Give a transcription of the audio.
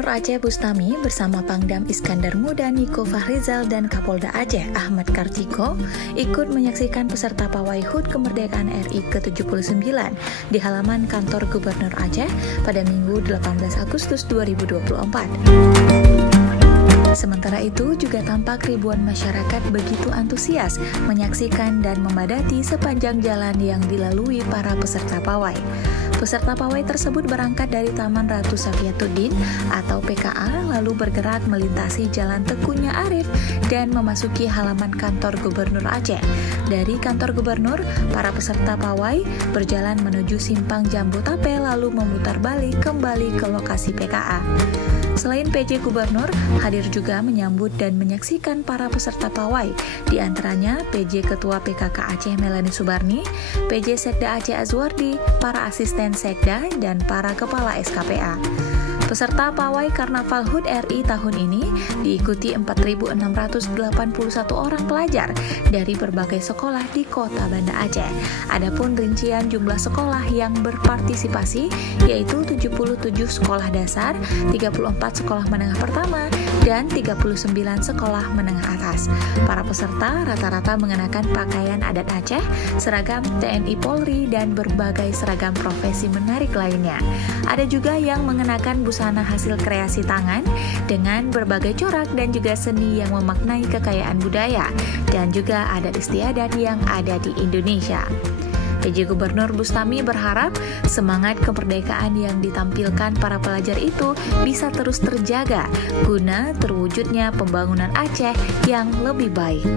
Gubernur Aceh Bustami bersama Pangdam Iskandar Muda Niko Fahrizal dan Kapolda Aceh Ahmad Kartiko ikut menyaksikan peserta pawai HUT Kemerdekaan RI ke-79 di halaman kantor Gubernur Aceh pada Minggu 18 Agustus 2024. Sementara itu, juga tampak ribuan masyarakat begitu antusias menyaksikan dan memadati sepanjang jalan yang dilalui para peserta pawai. Peserta pawai tersebut berangkat dari Taman Ratu Safiatuddin atau PKA, lalu bergerak melintasi Jalan Tekunya Arif dan memasuki halaman kantor Gubernur Aceh. Dari kantor Gubernur, para peserta pawai berjalan menuju Simpang Jambu Tape lalu memutar balik kembali ke lokasi PKA. Selain PJ Gubernur, hadir juga menyambut dan menyaksikan para peserta pawai, di antaranya PJ Ketua PKK Aceh Melani Subarni, PJ Sekda Aceh Azwardi, para asisten Sekda, dan para kepala SKPA. Peserta pawai Karnaval HUT RI tahun ini diikuti 4.681 orang pelajar dari berbagai sekolah di Kota Banda Aceh. Adapun rincian jumlah sekolah yang berpartisipasi yaitu 77 sekolah dasar, 34 sekolah menengah pertama, dan 39 sekolah menengah atas. Para peserta rata-rata mengenakan pakaian adat Aceh, seragam TNI Polri, dan berbagai seragam profesi menarik lainnya. Ada juga yang mengenakan busana hasil kreasi tangan dengan berbagai corak dan juga seni yang memaknai kekayaan budaya dan juga adat istiadat yang ada di Indonesia. PJ Gubernur Bustami berharap semangat kemerdekaan yang ditampilkan para pelajar itu bisa terus terjaga guna terwujudnya pembangunan Aceh yang lebih baik.